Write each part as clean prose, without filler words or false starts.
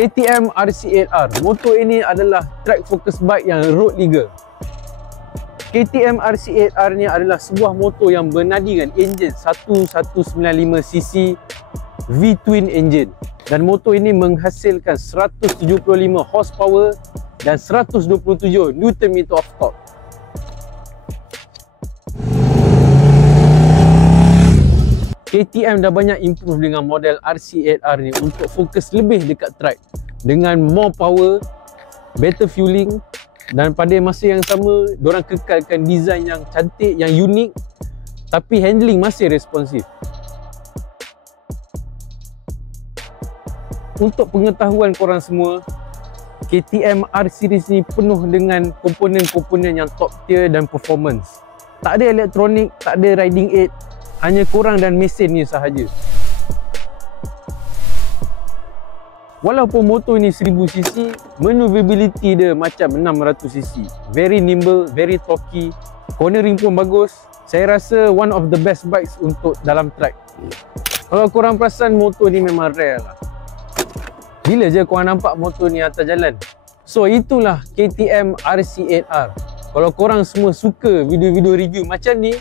KTM RC8R. Motor ini adalah track focus bike yang road legal. KTM RC8R ni adalah sebuah motor yang bernadikan enjin 1195cc V-twin engine. Dan motor ini menghasilkan 175 horsepower dan 127 Nm of torque. KTM dah banyak improve dengan model RC8R ni untuk fokus lebih dekat track dengan more power, better fueling, dan pada masa yang sama diorang kekalkan design yang cantik, yang unik, tapi handling masih responsif. Untuk pengetahuan korang semua, KTM R series ni penuh dengan komponen-komponen yang top tier dan performance. Tak ada elektronik, tak ada riding aid, hanya korang dan mesin ni sahaja. Walaupun motor ni 1000cc, maneuverability dia macam 600cc. Very nimble, very torquey, cornering pun bagus. Saya rasa one of the best bikes untuk dalam track. Kalau korang perasan, motor ni memang rare lah. Bila je korang nampak motor ni atas jalan. So itulah KTM RC8R. Kalau korang semua suka video-video review macam ni,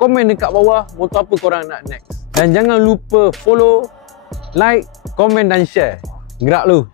komen dekat bawah motor apa korang nak next. Dan jangan lupa follow, like, komen dan share. Gerak lu!